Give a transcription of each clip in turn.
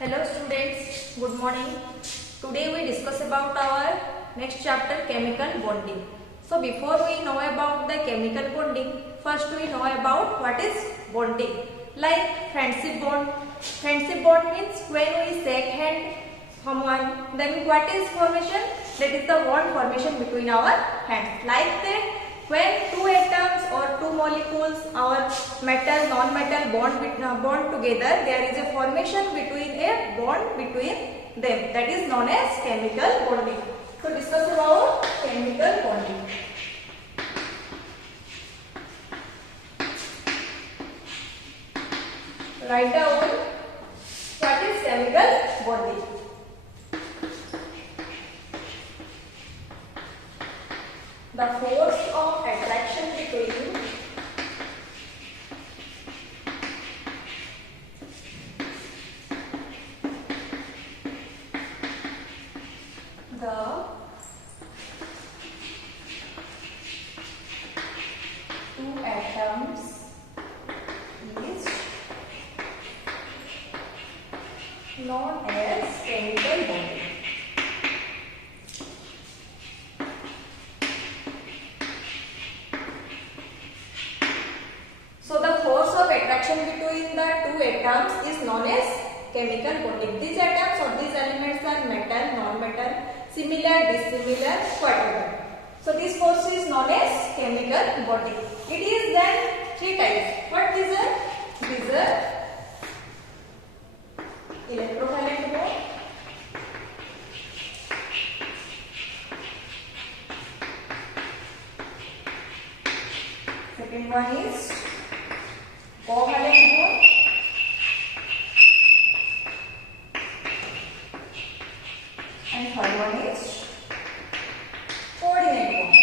Hello students, good morning. Today we discuss about our next chapter, chemical bonding. So before we know about the chemical bonding, first we know about what is bonding. Like friendship bond. Friendship bond means when we shake hand someone, then what is formation? That is the bond formation between our hands. Like that, when two atoms or two molecules or metal non-metal bond together, there is a formation between a bond between them, that is known as chemical bonding. So discuss about chemical bonding. Write down what is chemical bonding. The force of attraction between the two atoms is known as chemical bonding. So the force of attraction between the two atoms is known as chemical bonding. These atoms or these elements are metal, non-metal, similar, dissimilar, whatever. So this force is known as chemical bonding. It is then three types. What is it? These are electrovalent bond, second one is covalent bond, and third one is coordinate bond.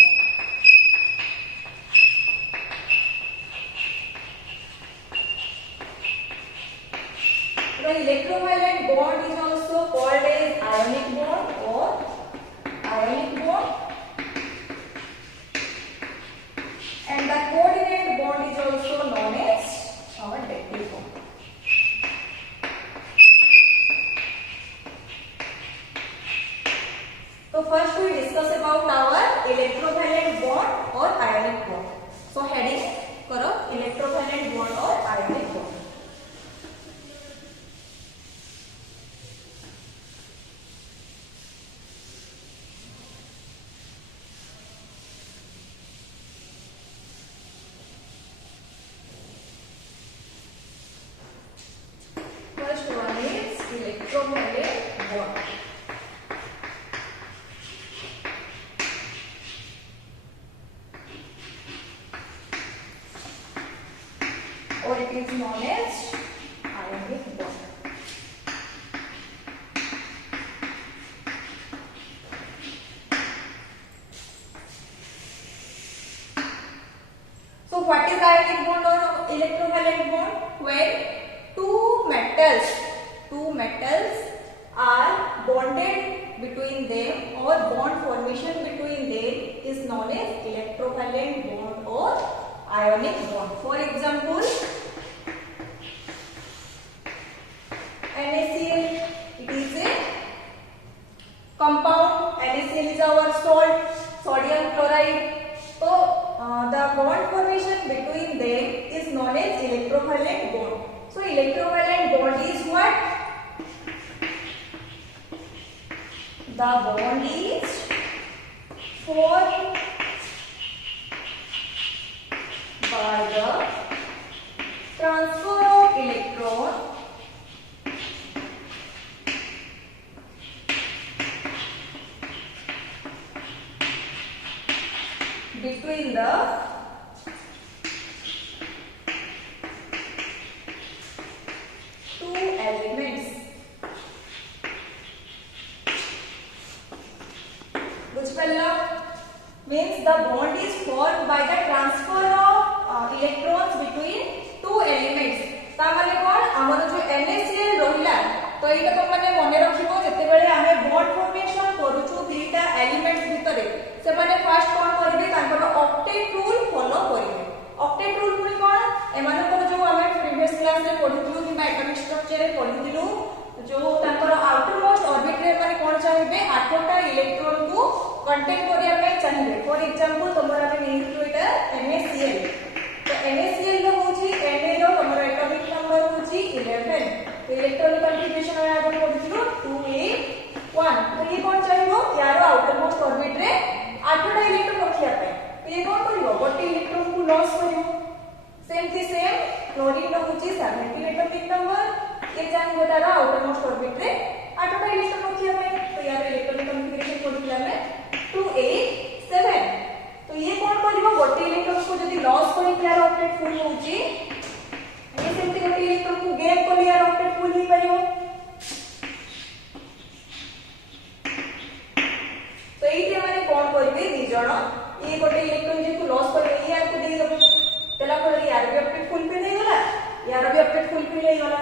The electrovalent bond is also called as ionic bond or ionic bond, and the coordinate bond is also known as our dactyl bond. So first we discuss about our electrovalent bond or ionic bond. So heading करो electrovalent bond or ionic bond. First one is electrovalent bond. Or it is known as ionic bond. So what is ionic bond or electrovalent bond? When two metals are bonded between them or bond formation between them is known as electrovalent bond or ionic bond. For example, NaCl, it is a compound. NaCl is our salt, sodium chloride. So the bond formation between them is known as electrovalent bond. So electrovalent bond is what? The bond is formed by the transfer of electron between the two elements. Means the bond is formed by the transfer of electrons between two elements. ता माने कोन हमर जो NaCl रहिला तो एटा तो माने मने रखिबो जते बेले हमे बॉन्ड फॉर्मेशन करूछु दीटा एलिमेंट्स भितरे से माने फर्स्ट कोन करबे तांकर ऑक्टेट रूल फॉलो करिवे. ऑक्टेट रूल पुनी कोन एमानकर जो हमे प्रीवियस क्लास रे पढिथिलु कि एटॉमिक स्ट्रक्चर रे पढिथिलु जो कंटेंट करिया पे चाहिए फॉर एग्जांपल तमरा में नेइलु एटा NaCl तो NaCl रो होची Na रो तमरा एटॉमिक नंबर होची 11 तो इलेक्ट्रॉनिक कॉन्फ़िगरेशन में आपण पढिथिलु 2A1 तो ये कोन चाहिए यार आउटर मोस्ट ऑर्बिट रे 8टा इलेक्ट्रॉन रखिया पे तो ये कोन करिवो गोटे इलेक्ट्रॉन को लॉस करिवो सेम क्लोरीन रो होची 17 एटॉमिक नंबर ये चाहिए तार आउटर मोस्ट ऑर्बिट रे 8टा इलेक्ट्रॉन रखिया पे तो यार इलेक्ट्रॉनिक कॉन्फ़िगरेशन पढिथिला में 2A7 तो ये कोन करिवो गोटे इलेक्ट्रॉन को जदी लॉस करी यार ऑक्टेट फुल होची ये सेमती गोटे इलेक्ट्रॉन को गैप करी यार ऑक्टेट फुल ही परिवो तो एठी हमरे कोन करिवे दी जण ये गोटे इलेक्ट्रॉन जे को लॉस कर ये यार को देई दबो तेला पर यार भी ऑक्टेट फुल फिल हे गला यार भी ऑक्टेट फुल फिल हे गला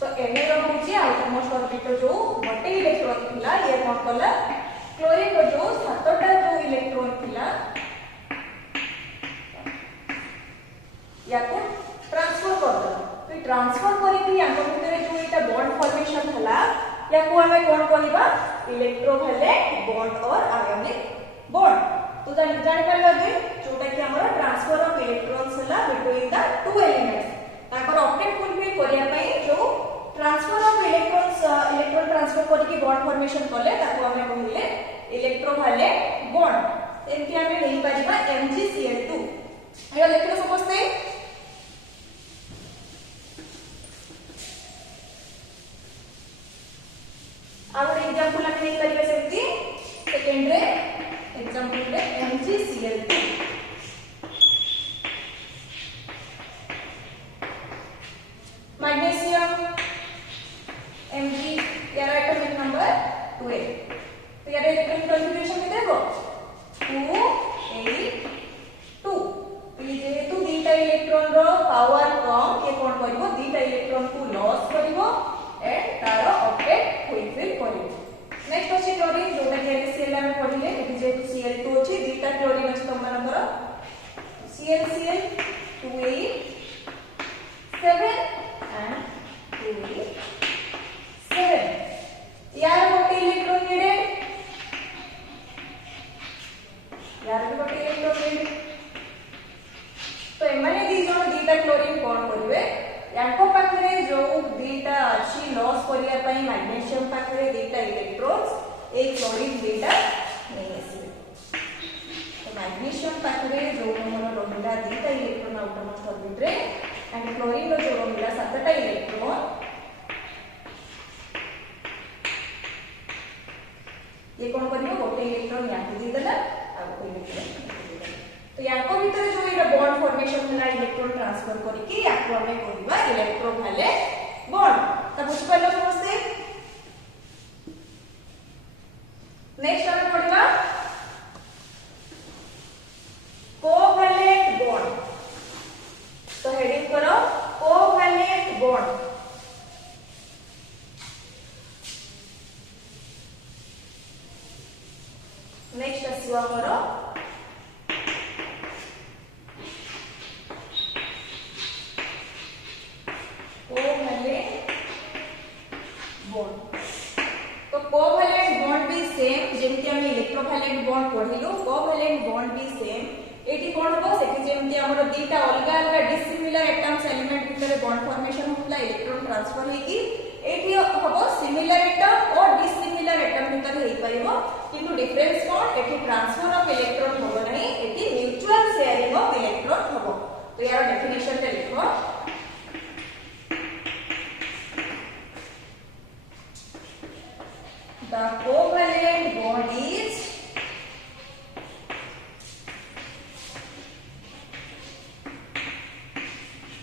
तो Na रो होची आउटर मोस्ट ऑर्बिट जो गोटे इलेक्ट्रॉन थिला ये कोन कला क्लोरीन को जो 7टा जो इलेक्ट्रॉन थिला या को ट्रांसफर कर दो तो ट्रांसफर करी कि यांको भितर जो एटा बॉन्ड फॉर्मेशन हला या को हमें कोन करिबा इलेक्ट्रोवैलेंट बॉन्ड और आयोनिक बॉन्ड तो जान पर लगे जोटा कि हमर ट्रांसफर ऑफ इलेक्ट्रॉन्स हला बिटवीन द टू एलिमेंट्स तापर ऑक्टेट फुलफिल करिया पई जो transfer of electrons electron transfer करके बॉन्ड फॉर्मेशन कले ताको हमें कहले इलेक्ट्रोवैलेंट बॉन्ड एमती हमें नहीं परिबा MgCl2 एटा देखिलो समझते आवर एग्जांपल हमें नहीं परिबा सेमती सेकंड रे एग्जांपल रे MgCl2 मैग्नीशियम Mg यार एटॉमिक नंबर 2A तो यार इलेक्ट्रॉनिक कॉन्फ़िगरेशन कितने हो 2A2 तो ये जेहेतु दीटा इलेक्ट्रॉन रो पावर कम ये कोन करिवो दीटा इलेक्ट्रॉन को लॉस करिवो एंड तार ऑक्टेट फुलफिल करिवो नेक्स्ट अछि क्लोरीन जोटा कि NaCl में पढिले एठी जेहेतु Cl2 अछि दीटा क्लोरीन अछि तम number ClCl 2A7 and 2A7 यार गोटे इलेक्ट्रॉन नीडेड यार भी गोटे इलेक्ट्रॉन नीडेड तो एमाने दी जण दीटा क्लोरीन कोन करिवे याको पाखरे जो दीटा अछि लॉस करिया पई मैग्नीशियम पाखरे दीटा इलेक्ट्रॉन्स एक क्लोरीन दीटा नहीं आसीबे तो मैग्नीशियम पाखरे जो हमर रहिला दीटा इलेक्ट्रॉन आउटर मोस्ट ऑर्बिट रे एंड क्लोरीन रो जो रहिला 7टा इलेक्ट्रॉन ये कोन करियो गोटे इलेक्ट्रॉन याको दे देला आ गोटे इलेक्ट्रॉन तो याको भीतर जो एटा बॉन्ड फॉर्मेशन होला इलेक्ट्रॉन ट्रांसफर करी कि याको हमें कहबा इलेक्ट्रोवैलेंट बॉन्ड त बुझ पालो समझते नेक्स्ट हमें पढ़िबा कोवैलेंट बॉन्ड तो हेडिंग करो कोवैलेंट बॉन्ड नेक्स्ट आसीबा करो कोवैलेंट बॉन्ड तो कोवैलेंट बॉन्ड भी सेम जेमति हम इलेक्ट्रोवैलेंट बॉन्ड पढिलु कोवैलेंट बॉन्ड भी सेम एठी कोन हो सेठी जेमति हमर दीटा अलग अलग डिसिमिलर एटम्स एलिमेंट भितर बॉन्ड फॉर्मेशन होतला इलेक्ट्रॉन ट्रांसफर हेकी एठी हबो सिमिलर एटम और डिसिमिलर एटम भितर हेई परिबो किंतु डिफरेंस कोन एठी ट्रांसफर ऑफ इलेक्ट्रॉन होबो नहीं एठी म्यूचुअल शेयरिंग ऑफ इलेक्ट्रॉन होबो तो यार डेफिनेशन रे लिखो the covalent bond is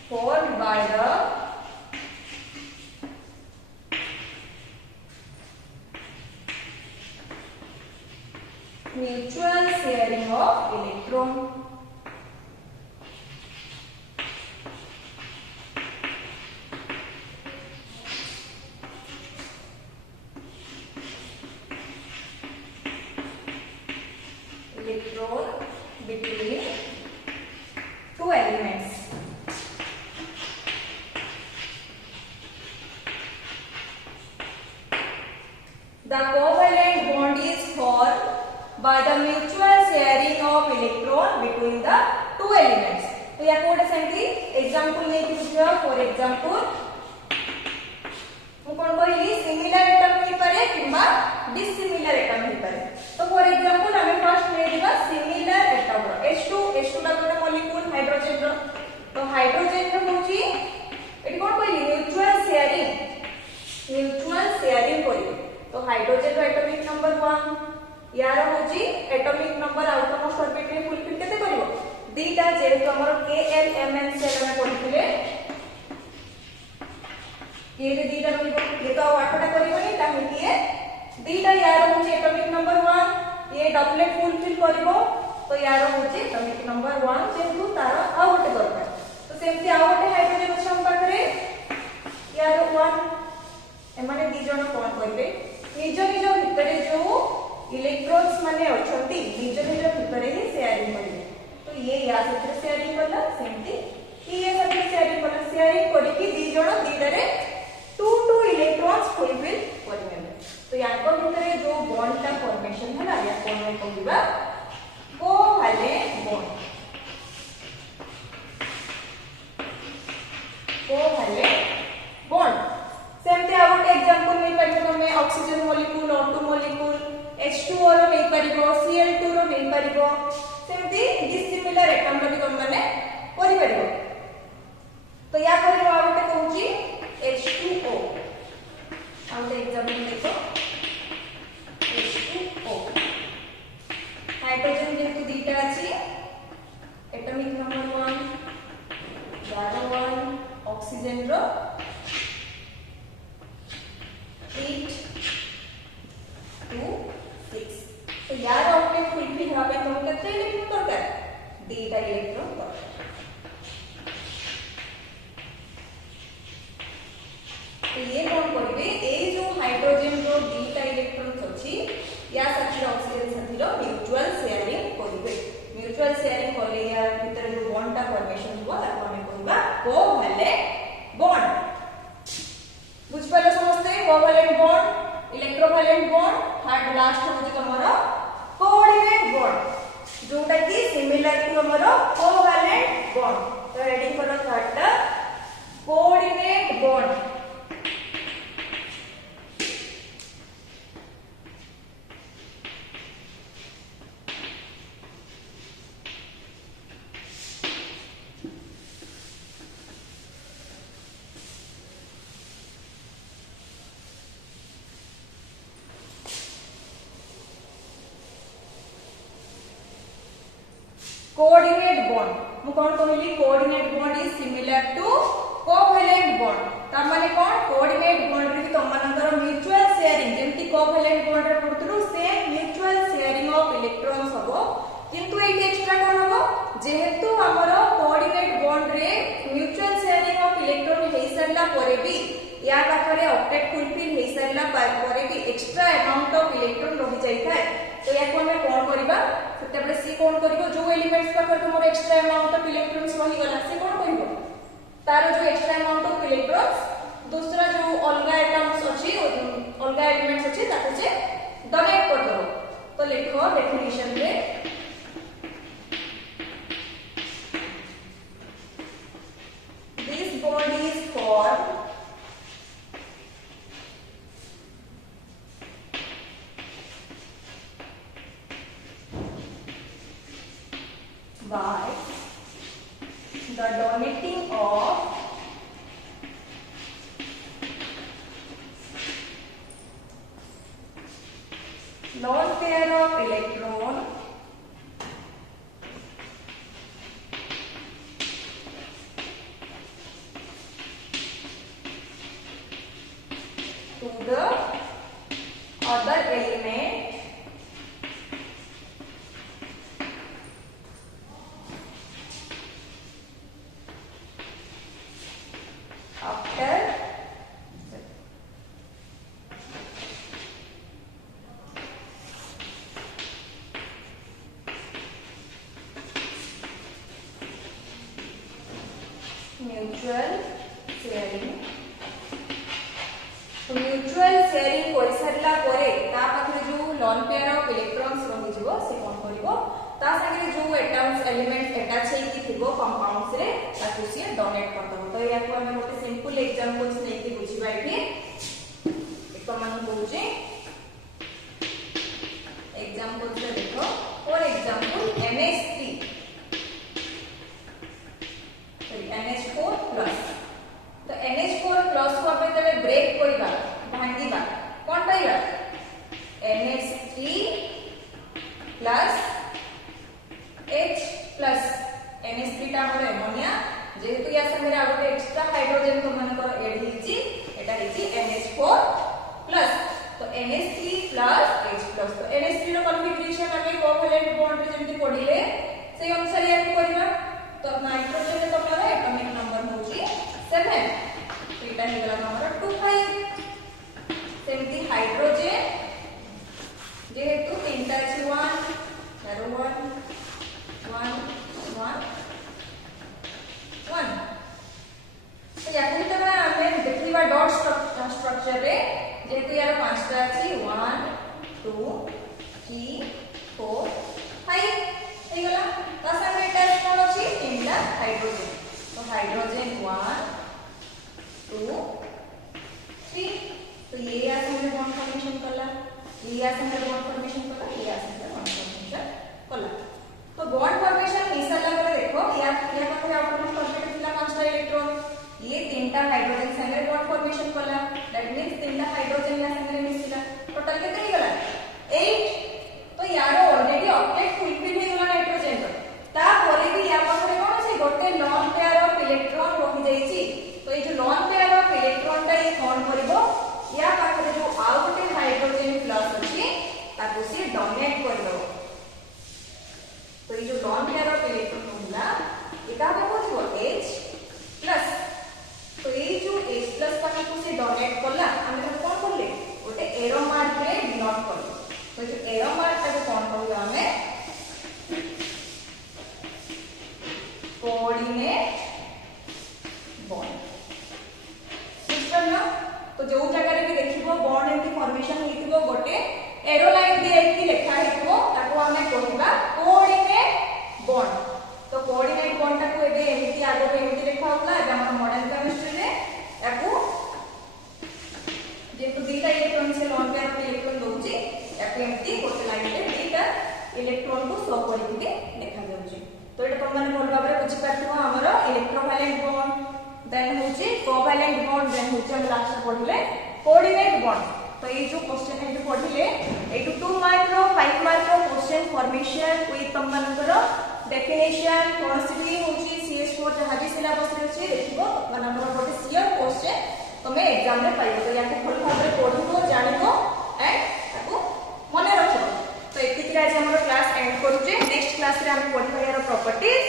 formed by the mutual sharing of electron between two elements. The covalent bond is formed by या कोड सेमती एग्जांपल नै कि बुझियो फॉर एग्जांपल मु कोन कहली सिमिलर एटम ही पारे किबा डिसिमिलर एटम ही पारे तो फॉर एग्जांपल हमें फर्स्ट ले दिबा सिमिलर एटम रो H2 दा कोन मॉलिक्यूल हाइड्रोजन रो तो हाइड्रोजन रो होची एटी कोन कहली म्यूचुअल शेयरिंग करी तो हाइड्रोजन रो एटॉमिक नंबर 1 यार होची एटॉमिक नंबर आउटमोस्ट ऑर्बिट रे फुलफिल केते करिवो दीटा जेहेतु हमर KLMN सेल में पढिथिले ये रे दीटा रहिबो ये तो आठटा करिवोनी ताहि किए दीटा यार होची एटॉमिक नंबर 1 ये डबलेट फुलफिल करिवो तो यार होची एटॉमिक नंबर 1 जेहेतु तार आ गोटे दरकार तो सेमती आ गोटे हाइड्रोजन अछि हम पाखरे यार 1 एमाने दी जण कोन करबे निज निज भितरे जो इलेक्ट्रॉन्स माने अछंती निज निज भितरे ही शेयरिंग करिवे तो ये या साथे शेयरिंग करला सेमती ये साथे शेयरिंग करके दी जण दीटारे 2 इलेक्ट्रॉन्स फुलफिल करिवे तो याको भितरे जो बॉन्ड का फॉर्मेशन है ना या कोन कहबा कोवैलेंट बॉन्ड सेमते आ गोटे एग्जांपल नै परिबो तमे oxygen molecule O2 molecule H2O रो नै परिबो Cl2 रो नै परिबो सेमती डिसिमिलर एटम रो भी तम माने करि परिबो तो या परिबो आ गोटे कहूची H2O आ गोटे एग्जांपल देखो H2O हाइड्रोजन जेतु दीटा अछि एटॉमिक नंबर 1 11 ऑक्सीजन रो 8 2 6 तो यार आपने फुलफिल भाबे तो केते इलेक्ट्रॉन दरकार दीटा इलेक्ट्रॉन दरकार तो ये कोन करबे ए जो हाइड्रोजन रो दीटा इलेक्ट्रॉन अछि या साथी ऑक्सीजन साथी रो म्यूचुअल शेयरिंग करबे म्यूचुअल शेयरिंग करले या भीतर जो बॉन्ड का फॉर्मेशन हुआ ताको हमें कहबा कोवैलेंट बॉन्ड बुझ पाले समझते covalent bond electrovalent bond third last होची तमरो कोऑर्डिनेट बॉन्ड जोटा कि सिमिलर टू हमरो कोवैलेंट बॉन्ड तो हेडिंग करो third coordinate bond coordinate bond मु कोन कहली coordinate bond is similar to covalent bond ता माने कोन कोऑर्डिनेट बॉन्ड रे तो मनंतर म्यूचुअल शेयरिंग जेमति कोवैलेंट बॉन्ड रे पडतु same mutual sharing of electrons हबो किंतु एटी एक्स्ट्रा कोन हबो जेहेतु हमरो कोऑर्डिनेट बॉन्ड रे म्यूचुअल शेयरिंग ऑफ इलेक्ट्रॉन हेई सरला परे भी या पाखरे ऑक्टेट फुलफिल हेई सरला परे भी एक्स्ट्रा अमाउंट ऑफ इलेक्ट्रॉन रहि जाई थाए तो या कोन में कोन करबा सेते बले सी कोन करबो जो एलिमेंट्स पाखर तो more extra amount of electrons रहि गला से कोन करबो तारो जो एक्स्ट्रा अमाउंट ऑफ इलेक्ट्रॉन्स दूसरा जो अलगा एटम्स अछि अलगा एलिमेंट्स अछि ताको से डोनेट कर दो तो लिखो डेफिनेशन रे this bond is formed by the donating of lone pair of electron to the other element after mutual sharing तो म्यूचुअल शेयरिंग कर सरला परे ता पाखरे जो लोन पेयर ऑफ इलेक्ट्रॉन्स रहि जिवो से कोन करिवो ता संगे जो एटम्स एलिमेंट्स अटैच हेकि थिबो कंपाउंड्स रे डोनेट कर दबो। तो या को हम गोटे सिंपल एग्जांपल्स नै कि बुझिबा एठी एक मन कहूची एग्जांपल से देखो। For example NH3 NH4 plus. तो NH4 प्लस को आपण तबे ब्रेक करबा भांगीबा कोन पाइबा NH3 plus H plus NH3 टा हमर एमोनिया जेहेतु या संगे आ गोटे एक्स्ट्रा हाइड्रोजन तो मन को ऐड हिची एटा हिची NH4 प्लस। तो NH3 प्लस H प्लस। तो NH3 रो कॉन्फिगरेशन हमें कोवैलेंट बॉन्ड रे जेंति पढिले से अनुसार या करबा। तो नाइट्रोजन रे तमरा एटॉमिक नंबर होची 7। तो एटा हे गला नंबर 25। सेमती हाइड्रोजन जेहेतु तीनटा अछि 1 0 1 1 1 1। तो याकू तबा हमें देखिबा डॉट स्ट्रक्चर रे जेहेतु यार पांचटा अछि 1 2 3 4 5 हे गला। ता संगे एटा कोन अछि तीनटा हाइड्रोजन। तो हाइड्रोजन 1 2 3। तो ये या संगे बॉन्ड फॉर्मेशन कला, ये या संगे बॉन्ड फॉर्मेशन कला, ये या संगे बॉन्ड फॉर्मेशन कला। तो बॉन्ड फॉर्मेशन मिसला परे देखो या पाखरे आउटपुट कंप्लीट थिला पांचटा इलेक्ट्रॉन, ये तीनटा हाइड्रोजन संगे बॉन्ड फॉर्मेशन कला। दैट मींस तीनटा हाइड्रोजन या संगे मिसिला टोटल केते हे गला 8। तो यार ऑलरेडी ऑब्जेक्ट फुलफिल हे गला नाइट्रोजन रो। ता परे भी या पाखरे कोन छै गोटे लोन पेयर ऑफ इलेक्ट्रॉन रहि जाईची। तो ये जो लोन पेयर ऑफ इलेक्ट्रॉन ता ये कोन करबो या पाखरे जो आ गोटे हाइड्रोजन प्लस अछि ताको से डोनेट कर दो। तो ये जो लोन पेयर ऑफ इलेक्ट्रॉन होला एटा को हो H प्लस। तो ये जो H प्लस का को से डोनेट करला हम कोन करले गोटे एरो मार्क रे डिनोट करले। तो जो एरो मार्क ता को कोन कहू हमें कोऑर्डिनेट बॉन्ड सिस्टम ना। तो जो जगह रे भी देखिबो बॉन्ड एंटी फॉर्मेशन हेतिबो गोटे एरो लाइन दे कि लिखा हेतिबो ताको हमें कहबा कोऑर्डिनेट बॉन्ड। तो कोऑर्डिनेट बॉन्ड ता को एबे एमिति आगो पे एमिति लिखा होला एबे हमर मॉडर्न केमिस्ट्री रे याकू जेतु दीटा इलेक्ट्रॉन से लोन पेयर ऑफ इलेक्ट्रॉन दोची याकू एमिति गोटे लाइन रे दीटा इलेक्ट्रॉन को शो करिकि लिखा जाउची। तो एटा तम माने भल भाबरे बुझि पारथिबो हमर इलेक्ट्रोवैलेंट बॉन्ड, देन होची कोवैलेंट बॉन्ड, देन होची हम लास्ट पढिले कोऑर्डिनेट बॉन्ड। तो ये जो क्वेश्चन है जो पढिले ए 2 मार्क रो 5 मार्क रो क्वेश्चन फॉर्मेशन विथ तम मानकर डेफिनेशन कोनसी भी होची CH4 जहां भी सिलेबस रे अछि देखिबो मानकर गोटे सियर क्वेश्चन तमे एग्जाम में पाइबो। तो याको फुल भाबरे पढिबो जानिबो एंड ताको मने रखिबो। तो एतिकी आज हमर क्लास एंड करूचे। नेक्स्ट क्लास रे हम पढिबा यार प्रॉपर्टीज